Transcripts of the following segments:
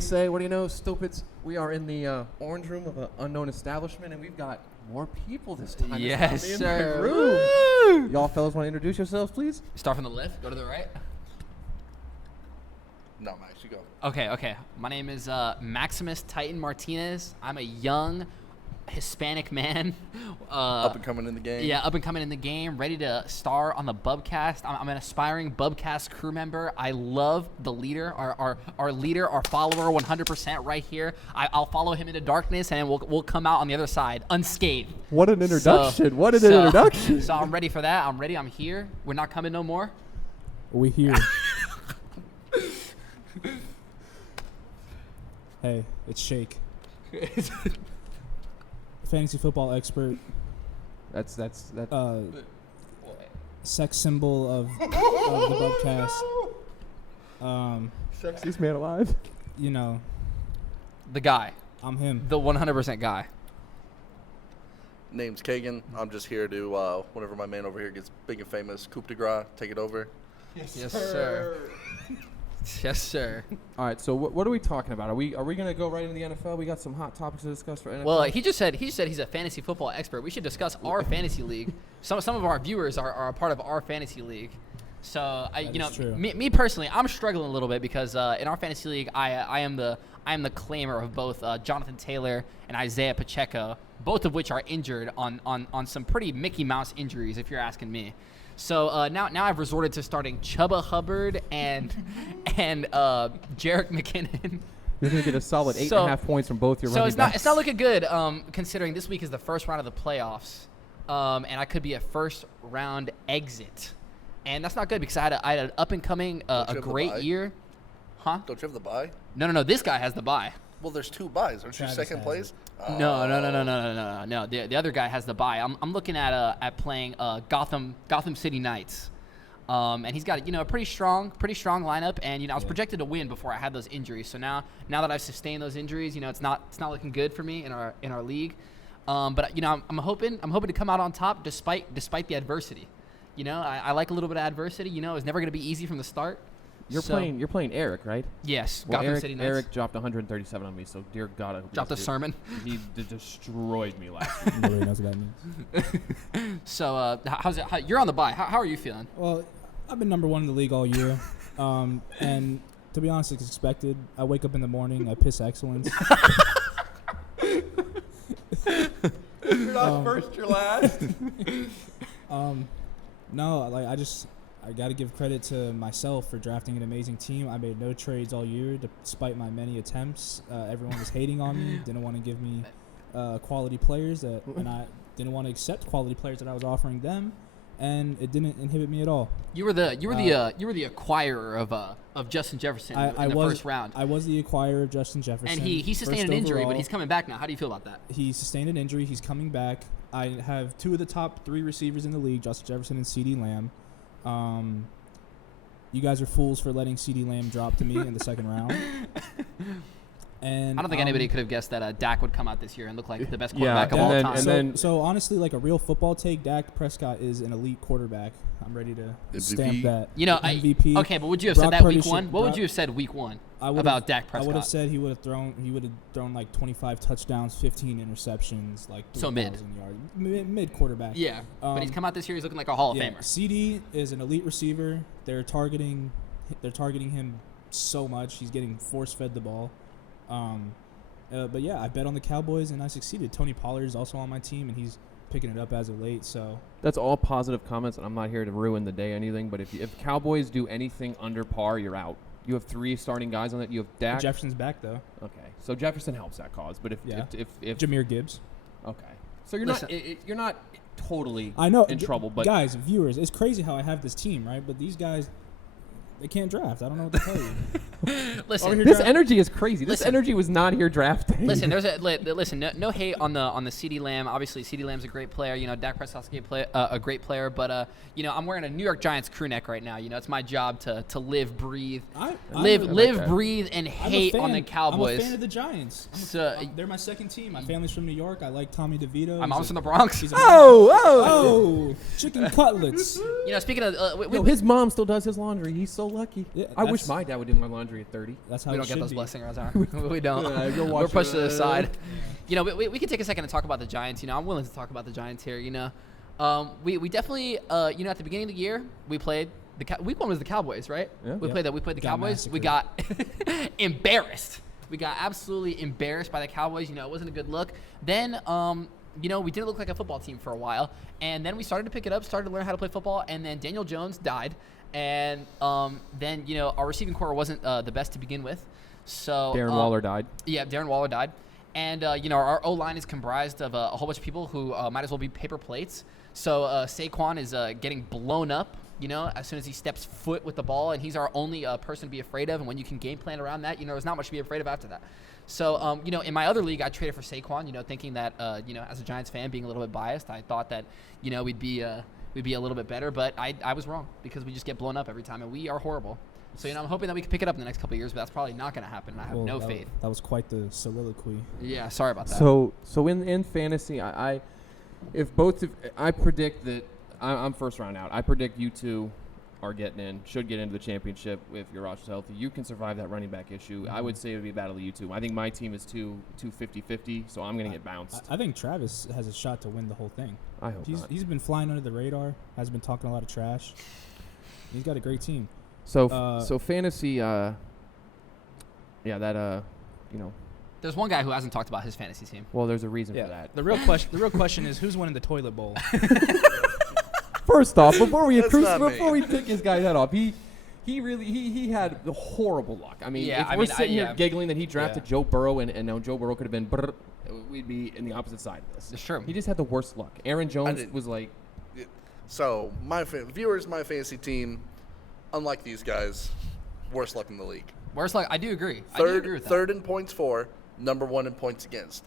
Say, what do you know, stupids? We are in the orange room of an unknown establishment, and we've got more people this time. Yes, It's not me in sir. my room. Woo! Y'all fellas want to introduce yourselves, please? Start from the left, go to the right. No, Max, you go. Okay. My name is Maximus Titan Martinez. I'm a young Hispanic man. Up and coming in the game. Yeah, up and coming in the game, ready to star on the Bubcast. I'm an aspiring Bubcast crew member. I love the leader, our leader, our follower, 100% right here. I'll follow him into darkness, and we'll come out on the other side unscathed. What an introduction! Introduction! So I'm ready for that. I'm ready. I'm here. We're not coming no more. We here. Hey, it's Shake. Fantasy football expert. That's Sex symbol of the Bubcast. Sexiest man alive. You know, The guy. I'm him. The 100% guy. Name's Kagan. I'm just here to, whenever my man over here gets big and famous, coup de grace, take it over. Yes, sir. Yes, sir. All right, so what are we talking about? Are we gonna go right into the NFL? We got some hot topics to discuss for NFL. Well, he just said he's a fantasy football expert. We should discuss our fantasy league. Some of our viewers are a part of our fantasy league. So me personally, I'm struggling a little bit because in our fantasy league, I am the claimer of both Jonathan Taylor and Isaiah Pacheco, both of which are injured on some pretty Mickey Mouse injuries, if you're asking me. So now I've resorted to starting Chuba Hubbard and Jerick McKinnon. You're gonna get a solid 8.5 points from both your running backs. It's not looking good considering this week is the first round of the playoffs, and I could be a first round exit, and that's not good because I had an up and coming a great year. Huh? Don't you have the bye? No. This guy has the bye. Well, there's two byes. Aren't you Travis second has place? No. The other guy has the bye. I'm looking at playing Gotham City Knights, and he's got a pretty strong lineup. And I was projected to win before I had those injuries. So now that I've sustained those injuries, it's not looking good for me in our league. But I'm hoping to come out on top despite the adversity. I like a little bit of adversity. It's never going to be easy from the start. You're playing Eric, right? Yes, Well, Gotham City Knights. Eric dropped 137 on me, so dear God, I hope Dropped a sermon. He destroyed me last week. Nobody knows what that means. So how's it? You're on the bye. How are you feeling? Well, I've been number one in the league all year, and to be honest, it's expected. I wake up in the morning, I piss excellence. You're not first, you're last. No, I got to give credit to myself for drafting an amazing team. I made no trades all year, despite my many attempts. Everyone was hating on me, didn't want to give me quality players, and I didn't want to accept quality players that I was offering them, and it didn't inhibit me at all. You were the acquirer of Justin Jefferson in the first round. I was the acquirer of Justin Jefferson. And he sustained an injury, but he's coming back now. How do you feel about that? He sustained an injury. He's coming back. I have two of the top three receivers in the league, Justin Jefferson and CeeDee Lamb. You guys are fools for letting CeeDee Lamb drop to me in the second round. And I don't think anybody could have guessed that Dak would come out this year and look like the best quarterback of all time. So honestly, like a real football take, Dak Prescott is an elite quarterback. I'm ready to MVP. stamp that. MVP. Okay, but would you have said that week one? What would you have said week one about Dak Prescott? I would have said he would have thrown like 25 touchdowns, 15 interceptions, like 3,000 yards. Mid quarterback. Yeah, but he's come out this year. He's looking like a Hall of Famer. CD is an elite receiver. They're targeting him so much. He's getting force-fed the ball. But yeah, I bet on the Cowboys and I succeeded. Tony Pollard is also on my team, and he's picking it up as of late. So that's all positive comments, and I'm not here to ruin the day anything. But if Cowboys do anything under par, you're out. You have three starting guys on that. You have Dak. Jefferson's back though. Okay, so Jefferson helps that cause. But if Jahmyr Gibbs. Okay, so you're not totally in trouble. But guys, viewers, it's crazy how I have this team, right? But these guys, they can't draft. I don't know what to tell you. Listen, this energy is crazy. This energy was not here drafting. Listen, no hate on the CeeDee Lamb. Obviously, CeeDee Lamb's a great player. Dak Prescott's a great player. But I'm wearing a New York Giants crew neck right now. It's my job to live, breathe, breathe, and hate on the Cowboys. I'm a fan of the Giants. They're my second team. My family's from New York. I like Tommy DeVito. My mom's from the Bronx. Chicken cutlets. Speaking of, his mom still does his laundry. He's so lucky. Yeah, I wish my dad would do my laundry. laundry at 30. That's how We it don't get should those be. blessings around our We don't. go We're watch pushed to it. the side. You know, we can take a second to talk about the Giants. You know, I'm willing to talk about the Giants here. You know, we definitely, you know, at the beginning of the year, we played week 1 was the Cowboys, right? Yeah. We played the Got Cowboys. We got embarrassed. We got absolutely embarrassed by the Cowboys. You know, it wasn't a good look. Then, you know, we didn't look like a football team for a while, and then we started to pick it up, started to learn how to play football, and then Daniel Jones died, and then, you know, our receiving core wasn't the best to begin with. So Darren Waller died. Yeah, Darren Waller died. And, you know, our O-line is comprised of a whole bunch of people who might as well be paper plates. So Saquon is getting blown up, you know, as soon as he steps foot with the ball, and he's our only person to be afraid of. And when you can game plan around that, you know, there's not much to be afraid of after that. So, you know, in my other league, I traded for Saquon, you know, thinking that, you know, as a Giants fan, being a little bit biased, I thought that, you know, we'd be a little bit better. But I was wrong because we just get blown up every time, and we are horrible. So, you know, I'm hoping that we can pick it up in the next couple of years, but that's probably not going to happen. And I have no faith. That was quite the soliloquy. Yeah, sorry about that. So in fantasy, I predict that I'm first round out. I predict you two are getting in, should get into the championship if your roster's healthy. You can survive that running back issue. I would say it would be a battle of you two. I think my team is 50-50, so I'm going to get bounced. I think Travis has a shot to win the whole thing. I hope not. He's been flying under the radar, has been talking a lot of trash. He's got a great team. So fantasy, you know. There's one guy who hasn't talked about his fantasy team. Well, there's a reason for that. The real question is who's winning the toilet bowl? First off, before we That's not me. take this guy's head off, he had the horrible luck. I mean, if we're sitting here giggling that he drafted Joe Burrow and now Joe Burrow could have been, we'd be in the opposite side of this. It's true. He just had the worst luck. Aaron Jones was like. So my viewers, my fantasy team, unlike these guys, worst luck in the league. Worst luck. I do agree. I do agree with that. Third in points for, number 1 in points against.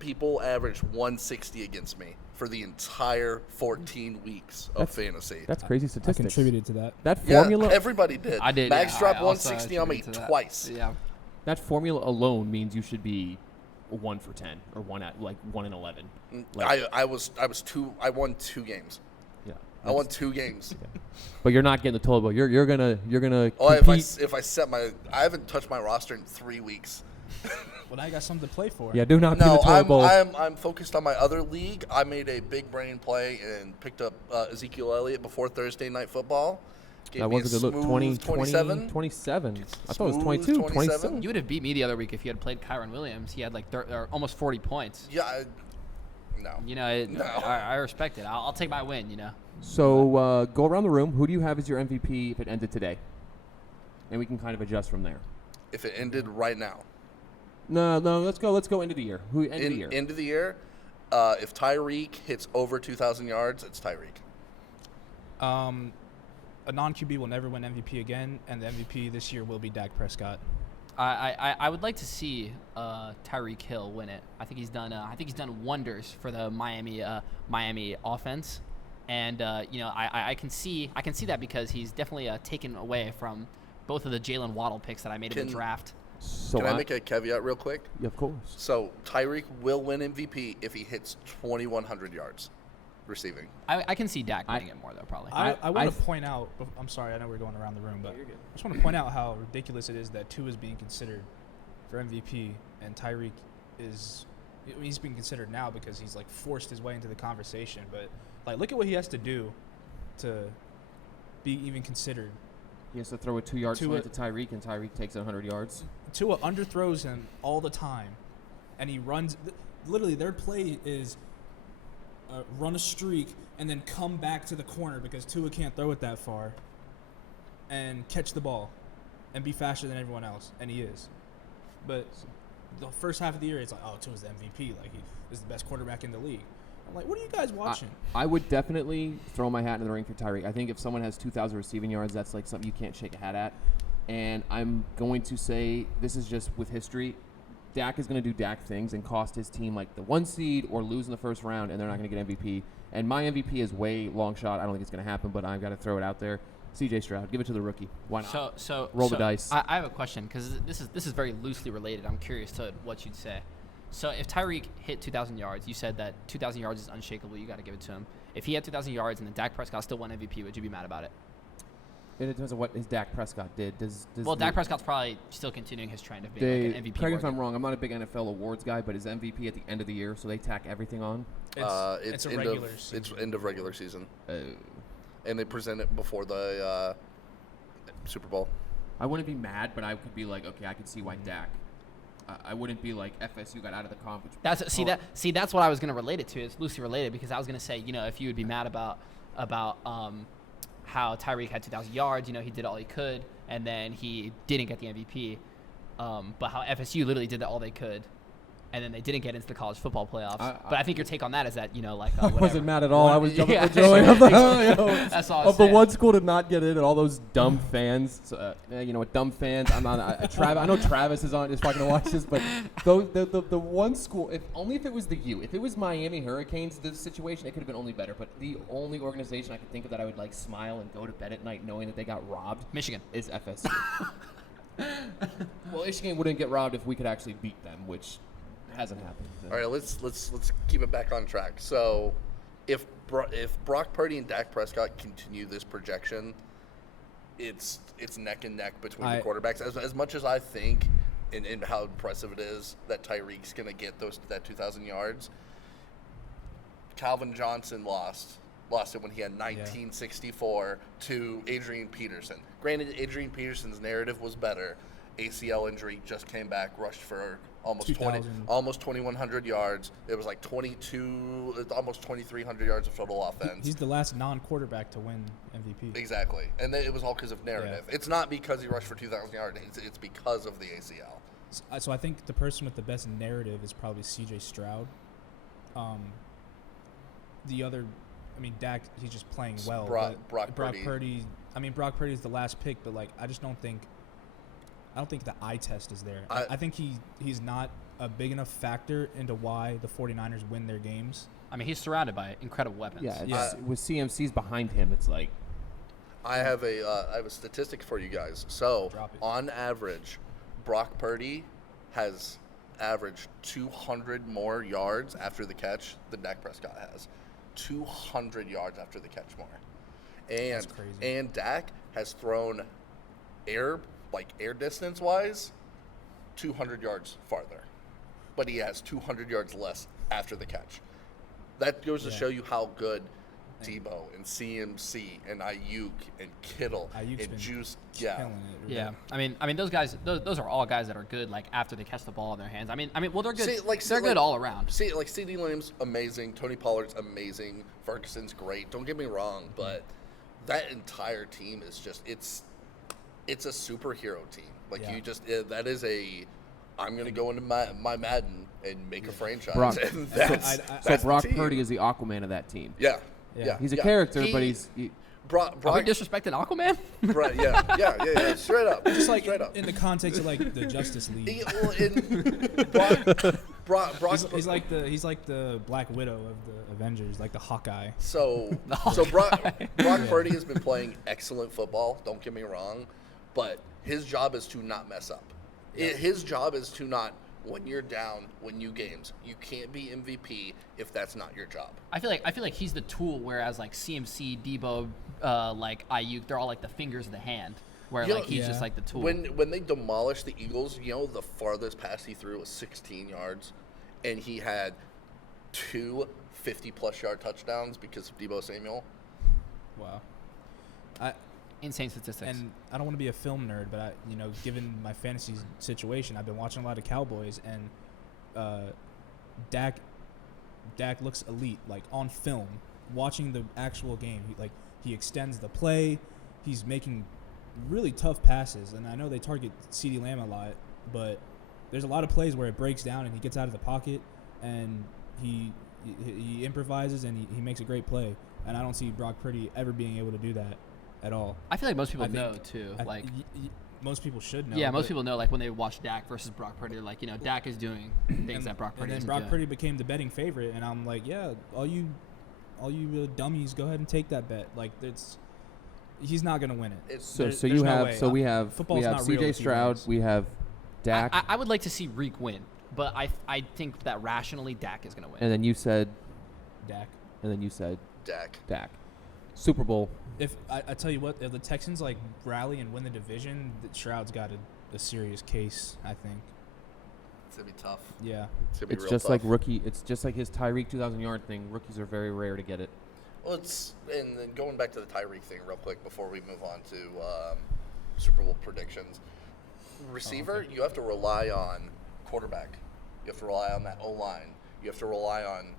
People average 160 against me for the entire 14 weeks of fantasy. That's crazy I statistics. contributed to that. That formula. Yeah, everybody did. I did. Max yeah, dropped I also 160 on me attributed to that. twice. Yeah. That formula alone means you should be 1 for 10 or 1 in 11. Like, I won 2 games. yeah. I won 2 games. But you're not getting the total bill. You're gonna Oh, compete. if I set I haven't touched my roster in 3 weeks. Well, now you got something to play for. Yeah, do not be the No, total bowl. I'm focused on my other league. I made a big brain play and picked up Ezekiel Elliott before Thursday Night Football. Gave That me was a good look. 27. 27. I thought it was Smooth 22. 27. 27. You would have beat me the other week if you had played Kyron Williams. He had like almost 40 points. Yeah, no. You know, No. I respect it. I'll take my win, you know. So go around the room. Who do you have as your MVP if it ended today? And we can kind of adjust from there. If it ended right now. No. Let's go into the year. Who end of the year? End of the year, if Tyreek hits over 2,000 yards, it's Tyreek. A non-QB will never win MVP again, and the MVP this year will be Dak Prescott. I would like to see Tyreek Hill win it. I think he's done wonders for the Miami offense, and you know I can see that because he's definitely taken away from both of the Jalen Waddle picks that I made in the draft. So Can I make a caveat real quick? Yeah, of course. So Tyreek will win MVP if he hits 2,100 yards receiving. I can see Dak winning it more though, probably. I want to point out. I'm sorry, I know we're going around the room, but I just want to point out how ridiculous it is that Tua is being considered for MVP, and Tyreek he's being considered now because he's like forced his way into the conversation. But like, look at what he has to do to be even considered. He has to throw a 2-yard slant to Tyreek, and Tyreek takes it 100 yards. Tua underthrows him all the time, and he runs. Literally, their play is run a streak and then come back to the corner because Tua can't throw it that far, and catch the ball, and be faster than everyone else, and he is. But the first half of the year, it's like, oh, Tua's the MVP. Like, he is the best quarterback in the league. I'm like, what are you guys watching? I would definitely throw my hat in the ring for Tyreek. I think if someone has 2,000 receiving yards, that's like something you can't shake a hat at. And I'm going to say this is just with history. Dak is going to do Dak things and cost his team like the 1 seed or lose in the first round, and they're not going to get MVP. And my MVP is way long shot. I don't think it's going to happen, but I've got to throw it out there. CJ Stroud, give it to the rookie. Why not? So roll the dice. I have a question because this is very loosely related. I'm curious to what you'd say. So if Tyreek hit 2,000 yards, you said that 2,000 yards is unshakable. You got to give it to him. If he had 2,000 yards and then Dak Prescott still won MVP, would you be mad about it? It depends on what his Dak Prescott did. Dak Prescott's probably still continuing his trend of being like an MVP. Correct me if I'm wrong. I'm not a big NFL awards guy, but is MVP at the end of the year, so they tack everything on? It's a regular season. It's end of regular season. And they present it before the Super Bowl. I wouldn't be mad, but I could be like, okay, I could see why Dak. I wouldn't be like FSU got out of the conference. That's what I was going to relate it to. It's loosely related because I was going to say, if you would be mad about how Tyreek had 2,000 yards, he did all he could, and then he didn't get the MVP. But how FSU literally did all they could, and then they didn't get into the college football playoffs. But I think your take on that is that, I wasn't mad at all. I was jumping for joy. That's all I was saying. The one school to not get in, and all those dumb fans. So, dumb fans. I'm not. I know Travis is fucking to watch this, but the one school. If it was the U. If it was Miami Hurricanes, this situation it could have been only better. But the only organization I could think of that I would like smile and go to bed at night knowing that they got robbed. Michigan is FSU. Well, Michigan wouldn't get robbed if we could actually beat them, which hasn't happened. So. All right, let's keep it back on track. So, if Brock Purdy and Dak Prescott continue this projection, it's neck and neck between the quarterbacks. As much as I think, and how impressive it is that Tyreek's gonna get that 2,000 yards. Calvin Johnson lost it when he had 1964 to Adrian Peterson. Granted, Adrian Peterson's narrative was better. ACL injury, just came back, rushed for almost 2,100 yards. It was like almost 2,300 yards of total offense. He's the last non-quarterback to win MVP. Exactly, and it was all because of narrative. Yeah. It's not because he rushed for 2,000 yards. It's because of the ACL. So I think the person with the best narrative is probably C.J. Stroud. The other, Dak, he's just playing well. Brock Purdy. Brock Purdy is the last pick, but I just don't think. I don't think the eye test is there. I think he's not a big enough factor into why the 49ers win their games. He's surrounded by incredible weapons. Yeah, with CMCs behind him, it's like. I have a statistic for you guys. So, on average, Brock Purdy has averaged 200 more yards after the catch than Dak Prescott has. 200 yards after the catch more. That's crazy. And Dak has thrown air distance wise, 200 yards farther, but he has 200 yards less after the catch. That goes to show you how good Debo and CMC and Ayuk and Kittle and Juice. Yeah. Those guys. Those are all guys that are good. After they catch the ball in their hands. They're good. They're good all around. CeeDee Lamb's amazing. Tony Pollard's amazing. Ferguson's great. Don't get me wrong, but that entire team is just it's a superhero team. That is I'm going to go into my Madden and make a franchise. Brock Purdy is the Aquaman of that team. Yeah. He's a character, but he's... Are we disrespecting Aquaman? Right, yeah. Straight up. Just straight up. In the context of the Justice League. He's like the Black Widow of the Avengers, like the Hawkeye. So Brock Purdy has been playing excellent football, don't get me wrong, but his job is to not mess up. His job is to not, when you're down, win you games. You can't be MVP if that's not your job. I feel like he's the tool, whereas CMC, Debo, Ayuk, they're all the fingers of the hand. Where he's just the tool. When they demolished the Eagles, the farthest pass he threw was 16 yards, and he had 2 50-plus yard touchdowns because of Debo Samuel. Wow. Insane statistics. And I don't want to be a film nerd, but given my fantasy situation, I've been watching a lot of Cowboys, and Dak looks elite, on film. Watching the actual game, he extends the play, he's making really tough passes, and I know they target CeeDee Lamb a lot, but there's a lot of plays where it breaks down and he gets out of the pocket and he improvises and he makes a great play, and I don't see Brock Purdy ever being able to do that at all. I feel like most people know too. Most people should know. Yeah, most people know. When they watch Dak versus Brock Purdy, they're Dak is doing things that Brock Purdy isn't doing. And then Brock Purdy became the betting favorite, and I'm like, all you dummies, go ahead and take that bet. He's not gonna win it. We have C.J. Stroud, we have Dak. I would like to see Reek win, but I think that rationally Dak is gonna win. And then you said Dak. And then you said Dak. Dak. Super Bowl. If I tell you what, if the Texans like rally and win the division, Stroud's got a serious case. I think. It's gonna be tough. Yeah. It's gonna be It's real just tough. like rookie. It's just like his Tyreek 2,000-yard thing. Rookies are very rare to get it. Well, and then going back to the Tyreek thing real quick before we move on to Super Bowl predictions. Receiver, you have to rely on quarterback. You have to rely on that O-line. You have to rely on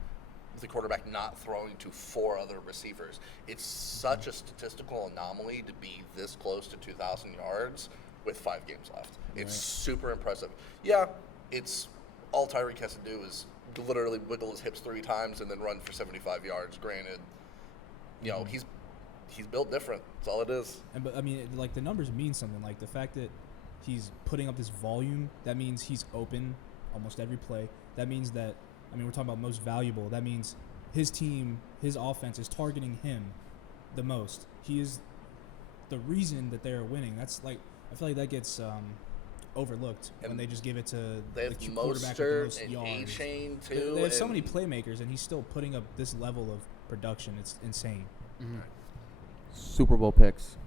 the quarterback not throwing to 4 other receivers. It's such a statistical anomaly to be this close to 2,000 yards with 5 games left. It's super impressive. Yeah, it's all Tyreek has to do is literally wiggle his hips 3 times and then run for 75 yards. Granted, you know, he's built different. That's all it is. But I mean, like the numbers mean something. Like the fact that he's putting up this volume, that means he's open almost every play. That means that, I mean, we're talking about most valuable. That means his team, his offense is targeting him the most. He is the reason that they're winning. That's like, I feel like that gets overlooked when they just give it to they have the quarterback with the Mostert most and yards. A-Chain too. They have so many playmakers, and he's still putting up this level of production. It's insane. Mm-hmm. Super Bowl picks.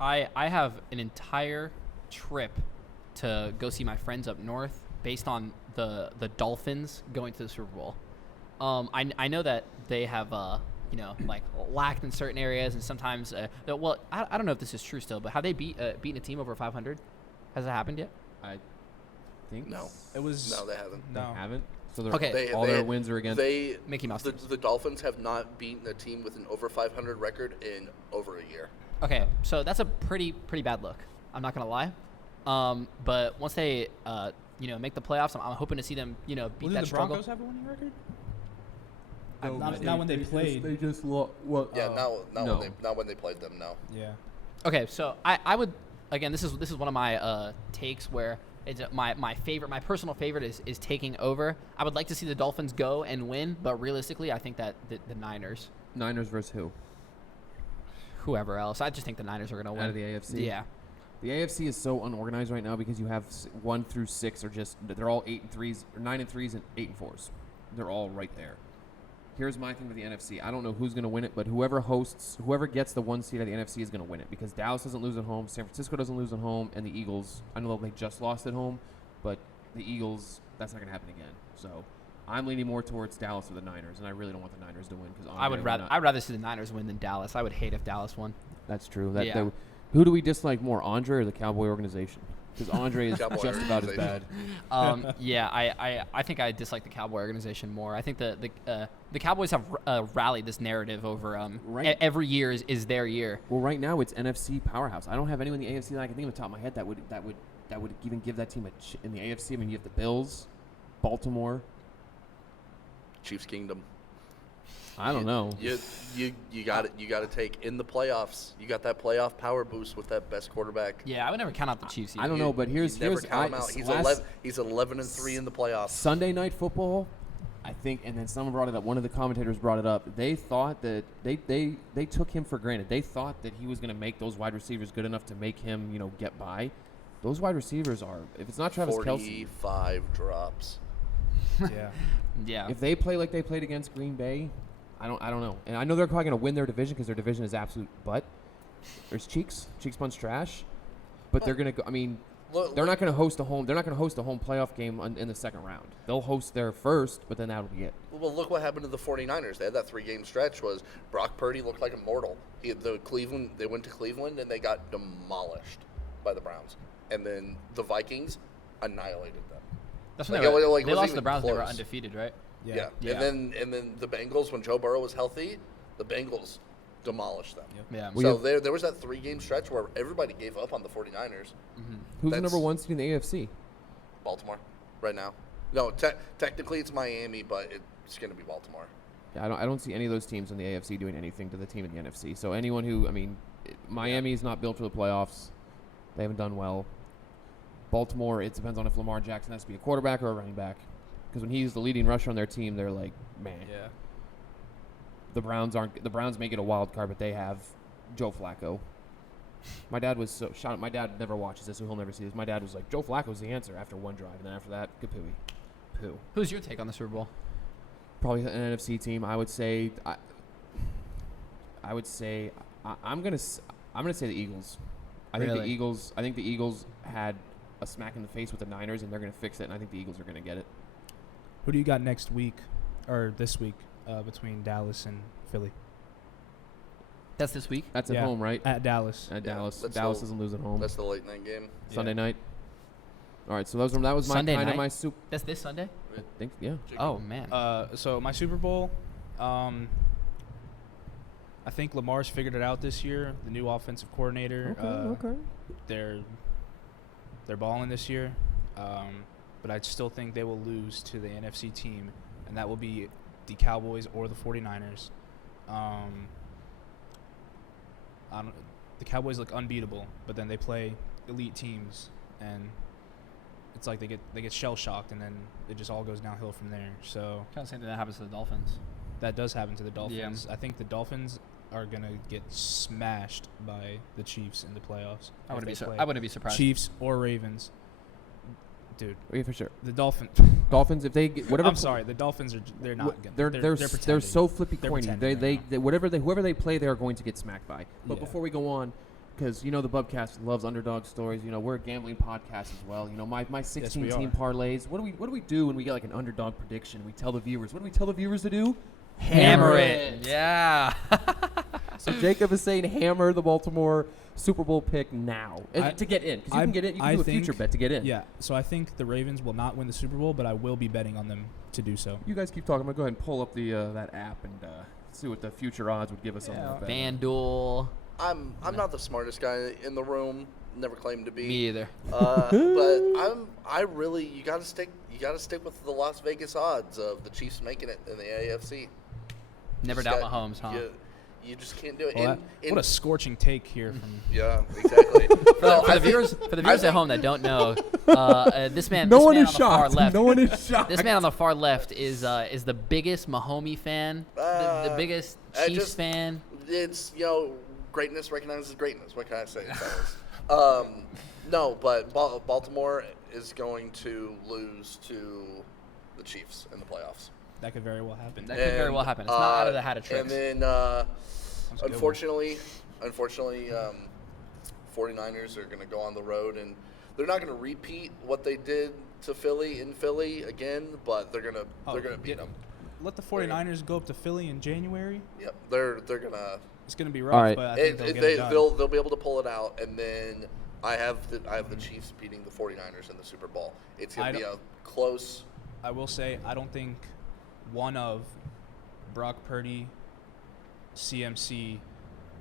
I have an entire trip to go see my friends up north based on the Dolphins going to the Super Bowl. I know that they have like lacked in certain areas, and sometimes I don't know if this is true still, but have they beaten a team over 500? Has that happened yet? I think No. It was No, they haven't. They no. haven't. So they're Okay. all their wins are against. Mickey Mouse teams. The Dolphins have not beaten a team with an over 500 record in over a year. Okay, so that's a pretty bad look. I'm not gonna lie. But once they make the playoffs, I'm hoping to see them beat Well, that did the struggle. Broncos have a winning record? No, when they played. They just lost. Well, Yeah, no. not when they played them. No. Yeah. Okay, so I would again. This is one of my takes where it's my personal favorite is taking over. I would like to see the Dolphins go and win, but realistically, I think that the Niners, Niners versus who? whoever else, I just think the Niners are gonna win Out of the AFC. Yeah. The AFC is so unorganized right now because you have 1 through 6 are just they're all 8-3s, or 9-3s, and 8-4s. They're all right there. Here's my thing with the NFC. I don't know who's going to win it, but whoever gets the 1 seed of the NFC is going to win it because Dallas doesn't lose at home, San Francisco doesn't lose at home, and the Eagles, I know they just lost at home, but the Eagles, that's not going to happen again. So I'm leaning more towards Dallas or the Niners, and I really don't want the Niners to win because I'd rather see the Niners win than Dallas. I would hate if Dallas won. That's true. Yeah. Who do we dislike more, Andre or the Cowboy organization? Because Andre is Cowboy just about as bad. organization. I think I dislike the Cowboy organization more. I think the Cowboys have rallied this narrative over Right. every year is their year. Well, right now it's NFC powerhouse. I don't have anyone in the AFC that I can think of off the top of my head that would even give that team in the AFC. I mean, you have the Bills, Baltimore. Chiefs Kingdom. I don't know. You got it. You got to take in the playoffs. You got that playoff power boost with that best quarterback. Yeah, I would never count out the Chiefs. I don't know, but here's never count him out. He's 11-3 in the playoffs. Sunday Night Football, I think, and then someone brought it up. One of the commentators brought it up. They thought that they took him for granted. They thought that he was going to make those wide receivers good enough to make him, get by. Those wide receivers are, if it's not Travis Kelce, 45 drops. Yeah. Yeah. if they play like they played against Green Bay, I don't know. And I know they're probably going to win their division because their division is absolute butt. There's Cheeks Bun's trash, but they're going to go. I mean, they're not going to host a home. They're not going to host a home playoff game in the second round. They'll host their first, but then that'll be it. Well, look what happened to the 49ers. They had that 3-game stretch. Was Brock Purdy looked like a mortal. They went to Cleveland and they got demolished by the Browns. And then the Vikings annihilated them. That's when Like, they like, lost wasn't to the even Browns. They were close. undefeated, right? Yeah. Yeah. And then the Bengals, when Joe Burrow was healthy, the Bengals demolished them. Yeah. So there was that 3-game stretch where everybody gave up on the 49ers. Who's the That's- number 1 seed in the AFC? Baltimore, right now. No, technically it's Miami, but it's going to be Baltimore. Yeah, I don't see any of those teams in the AFC doing anything to the team in the NFC. So anyone who, Miami is not built for the playoffs. They haven't done well. Baltimore, it depends on if Lamar Jackson has to be a quarterback or a running back. Because when he's the leading rusher on their team, they're like, man. Yeah. The Browns make it a wild card, but they have Joe Flacco. My dad was so shocked. My dad never watches this, so he'll never see this. My dad was like, Joe Flacco's the answer after one drive, and then after that, kapooey. Poo. Who's your take on the Super Bowl? Probably an NFC team. I would say I would say I'm gonna say the Eagles. I think the Eagles had a smack in the face with the Niners, and they're gonna fix it. And I think the Eagles are gonna get it. Who do you got next week or this week between Dallas and Philly? That's this week. That's at home, right? At Dallas. Dallas. Dallas doesn't lose at home. That's the late night game. Sunday night. All right, so that was my Sunday kind night? of my soup. That's this Sunday. I think, yeah. Oh man. So my Super Bowl, I think Lamar's figured it out this year. The new offensive coordinator. Okay. They're balling this year, but I still think they will lose to the NFC team, and that will be the Cowboys or the 49ers. The Cowboys look unbeatable, but then they play elite teams, and it's like they get shell shocked, and then it just all goes downhill from there. So Kind of same thing that happens to the Dolphins. that does happen to the Dolphins. Yeah. I think the Dolphins are gonna get smashed by the Chiefs in the playoffs. I wouldn't If they be surprised. Chiefs or Ravens, dude. Yeah, for sure. The Dolphins. Dolphins, if they get whatever. I'm sorry, the Dolphins they're not. They're pretending. so flippy They're coiny. pretending They whoever they play, they are going to get smacked by. But Yeah. before we go on, because the Bubcast loves underdog stories. We're a gambling podcast as well. My 16 team are. parlays. What do we do when we get like an underdog prediction? We tell the viewers. What do we tell the viewers to do? Hammer it. Yeah. So Jacob is saying hammer the Baltimore Super Bowl pick now I- to get in, because you can get in. You can do a future bet to get in. Yeah, so I think the Ravens will not win the Super Bowl, but I will be betting on them to do so. You guys keep talking. I'm gonna go ahead and pull up the that app and see what the future odds would give us on that bet. FanDuel. I'm not the smartest guy in the room. Never claimed to be. Me either. But you gotta stick with the Las Vegas odds of the Chiefs making it in the AFC. Never Just doubt got- Mahomes, huh? You just can't do it. Well, what a scorching take here from. Yeah, exactly. For the viewers at home that don't know, this man. No this one man is on the far shocked. left, No one is shocked. This man on the far left is the biggest Mahomie fan, the biggest Chiefs fan. It's greatness recognizes greatness. What can I say, fellas? No, but Baltimore is going to lose to the Chiefs in the playoffs. That could very well happen. That could very well happen. It's not out of the hat of tricks. And then, a good unfortunately, 49ers are going to go on the road, and they're not going to repeat what they did to Philly in Philly again, but they're going to beat them. Let the 49ers go up to Philly in January. Yep, they're going to. It's going to be rough, All right. but I think they'll get it done. They'll be able to pull it out, and then I have the Chiefs beating the 49ers in the Super Bowl. It's going to be a close. I will say I don't think one of Brock Purdy, CMC,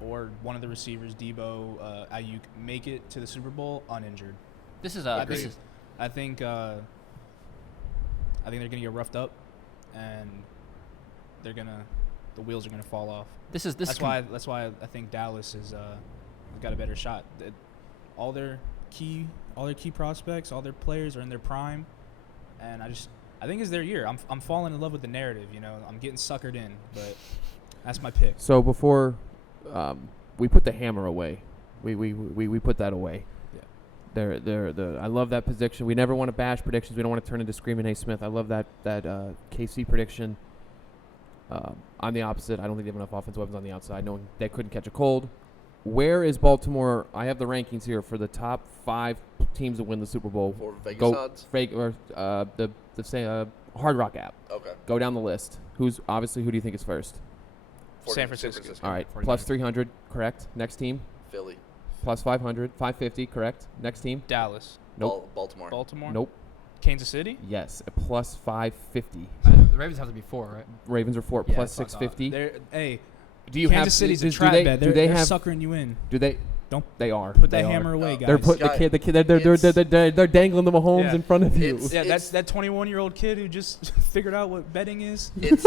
or one of the receivers, Debo, Ayuk, make it to the Super Bowl uninjured. This is I think they're going to get roughed up, and the wheels are going to fall off. That's why I think Dallas is got a better shot. All their key prospects, all their players are in their prime, and I think it's their year. I'm falling in love with the narrative. I'm getting suckered in, but that's my pick. So before we put the hammer away, we put that away. Yeah. I love that prediction. We never want to bash predictions. We don't want to turn into Screaming A. Smith. I love that KC prediction. I'm the opposite. I don't think they have enough offensive weapons on the outside, knowing they couldn't catch a cold. Where is Baltimore? I have the rankings here for the top 5 teams that win the Super Bowl. For Vegas odds? The Hard Rock app. Okay. Go down the list. Who do you think is first? San Francisco. All right. 49ers. Plus 300, correct. Next team. Philly. Plus 500, 550, correct. Next team. Dallas. Nope. Baltimore. Nope. Kansas City. Yes. A plus 550. The Ravens have to be 4, right? Ravens are 4 Yeah, plus fuck off. 650. Hey, Do you Kansas have City's do, a trap do they, bet. do they They're have suckering you in. Do they? Don't They are. put They that are. hammer away, guys. They're putting they're dangling the Mahomes Yeah. in front of you. Yeah, that's that 21-year-old kid who just figured out what betting is. It's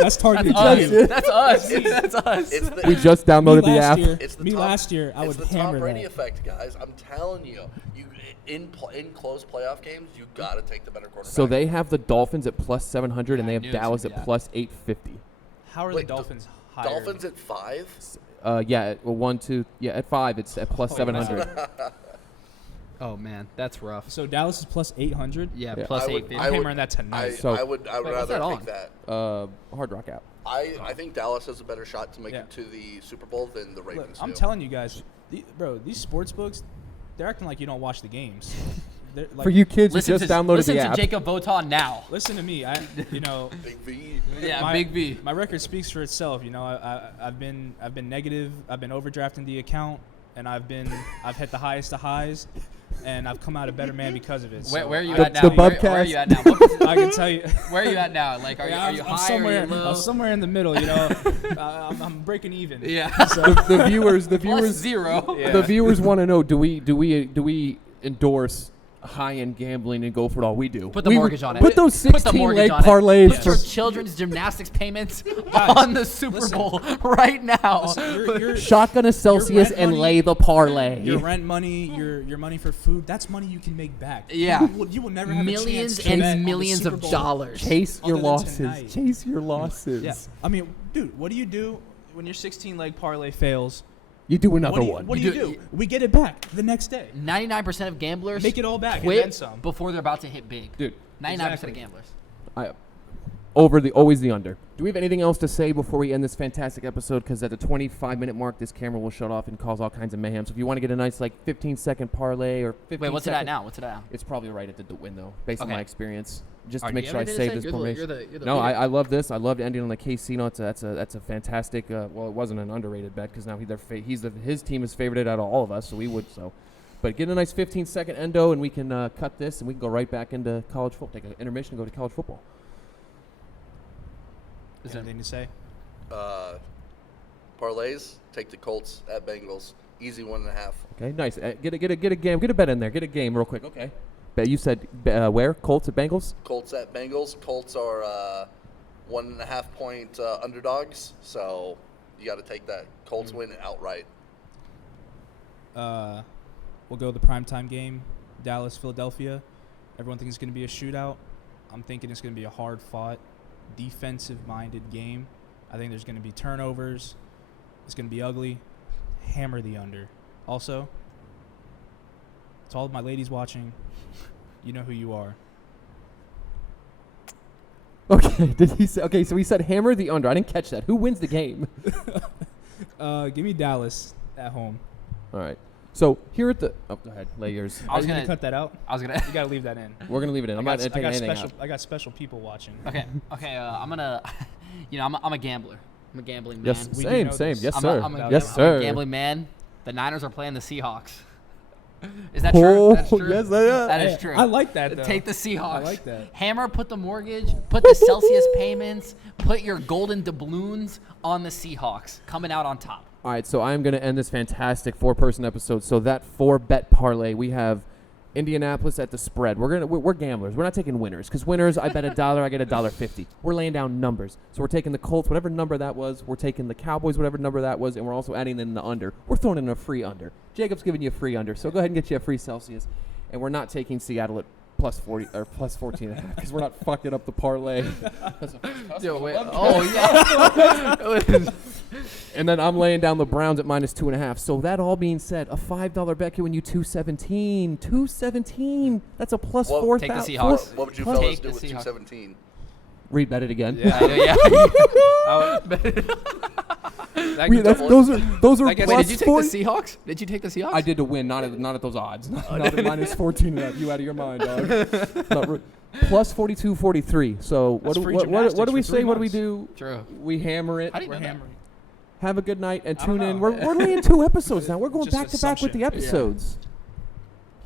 That's targeted That's to you. us. That's us. That's us. it's the, We just downloaded the app. It's the Me Tom- last year, I it's would the Tom hammer Brady that. effect, guys. I'm telling you, in close playoff games, you got to take the better quarterback. So they have the Dolphins at plus 700, and I they have knew it was Dallas gonna at be plus 850. How are Wait, the Dolphins higher? Dolphins at 5. At 1, 2, at 5, it's at plus 700. Oh man, that's rough. So Dallas is plus 800. Yeah, Yeah. plus I would- 850. I I'm would- hammering that tonight. So- I would what's rather that on? take that. Hard Rock app. I think Dallas has a better shot to make Yeah. it to the Super Bowl than the Look, Ravens I'm do. telling you guys, bro, these sports books, they're acting like you don't watch the games. They're like, For you kids who Listen just to downloaded listen the to app. Jacob Votan now. listen to me. Big V. Yeah, my, Big V. My record speaks for itself. You know, I've been negative. I've been overdrafting the account, and I've hit the highest of highs, and I've come out a better man because of it. Where So are you I at can now? the tell you- Where are Bubcast. you at now? What- I can tell you. Where are you at now? Like, are Yeah, you I'm high? somewhere. Are you low? I'm somewhere in the middle. You know, I'm breaking even. Yeah. So, the viewers, Plus 0. Yeah. the viewers want to know: Do we endorse high-end gambling and go for it all? We do. Put the We mortgage would- on it. Put those Put the mortgage 16-leg on it. parlays Put your for children's gymnastics payments Guys, on the Super listen. Bowl right now. listen, your shotgun a Celsius rent and money- lay the parlay. your rent money, your money for food, that's money you can make back. Yeah. You will never have a Millions chance to bet on and the millions Super of Bowl. dollars. Chase your Other than losses. tonight. Chase your losses. Yeah. I mean, dude, what do you do when your 16-leg parlay fails? You do another What do you, one. what do You you do- do? We get it back the next day. 99% of gamblers Make it all back and quit then some. before they're about to hit big. Dude, 99% Exactly. of gamblers. always the under. Do we have anything else to say before we end this fantastic episode? Because at the 25-minute mark, this camera will shut off and cause all kinds of mayhem. So if you want to get a nice 15-second parlay or 15 Wait, what's it at second- now? What's it at now? It's probably right at the window, based on Okay. my experience. Just Are to make you sure I ever gonna save say? this You're the- information. you're the No, leader. I love this. I loved ending on the KC note. That's a fantastic. Well, it wasn't an underrated bet because now his team is favored out of all of us, so we would so. But get a nice 15-second endo, and we can cut this, and we can go right back into college football. Take an intermission, and go to college football. Is there- Anything to say? Parlays, take the Colts at Bengals. Easy 1.5. Okay, nice. Get a game. Get a bet in there. Get a game real quick. Okay. Bet you said where? Colts at Bengals. Colts at Bengals. Colts are 1.5 point underdogs, so you got to take that. Colts win outright. We'll go the primetime game, Dallas, Philadelphia. Everyone thinks it's going to be a shootout. I'm thinking it's going to be a hard-fought, defensive-minded game. I think there's going to be turnovers. It's going to be ugly. Hammer the under. Also, to all of my ladies watching, you know who you are. Okay. Did he say? Okay, so he said hammer the under. I didn't catch that. Who wins the game? Give me Dallas at home. All right. So here at the. Oh, go ahead. Lay yours. I was Are you gonna. gonna cut that out? I was gonna. You gotta leave that in. We're gonna leave it in. I'm not taking anything out. I got special people watching. Okay. I'm gonna. I'm a gambler. I'm a gambling man. Yes. We do Same. know Same. this. Yes, I'm sir. I'm Yes, a sir. gambling man. The Niners are playing the Seahawks. Is that Oh, true? That's true. yes, they are. That is Hey, true. I like that, though. Take the Seahawks. I like that. Hammer, put the mortgage, put the Celsius payments, put your golden doubloons on the Seahawks, coming out on top. All right, so I'm going to end this fantastic 4-person episode. So that 4-bet parlay, we have Indianapolis at the spread. We're gamblers. We're not taking winners because winners, I bet $1, I get $1.50. We're laying down numbers. So we're taking the Colts, whatever number that was. We're taking the Cowboys, whatever number that was, and we're also adding in the under. We're throwing in a free under. Jacob's giving you a free under, so go ahead and get you a free Celsius. And we're not taking Seattle at plus 40 or plus 14.5 because we're not fucking up the parlay. Yo, wait. Oh, yeah. And then I'm laying down the Browns at minus 2.5. So that all being said, a $5 bet can win you $217. $217. That's a plus Well, 4,000. take the Seahawks. What would you Plus- fellas Take do the with Seahawks. 217? Rebet it again. Yeah. Those are Wait, Wait, plus did you take 40. the Seahawks? Did you take the Seahawks? I did to win, not at those odds. Not at minus 14. You out of your mind, dog. Plus 42, 43. So what That's do, free what do we gymnastics for say? 3 What do we months. do? True. We hammer it. How do you We're know that? hammering. Have a good night and I don't tune in. know. We're laying 2 episodes now. We're going Just back to back with the assumption. episodes.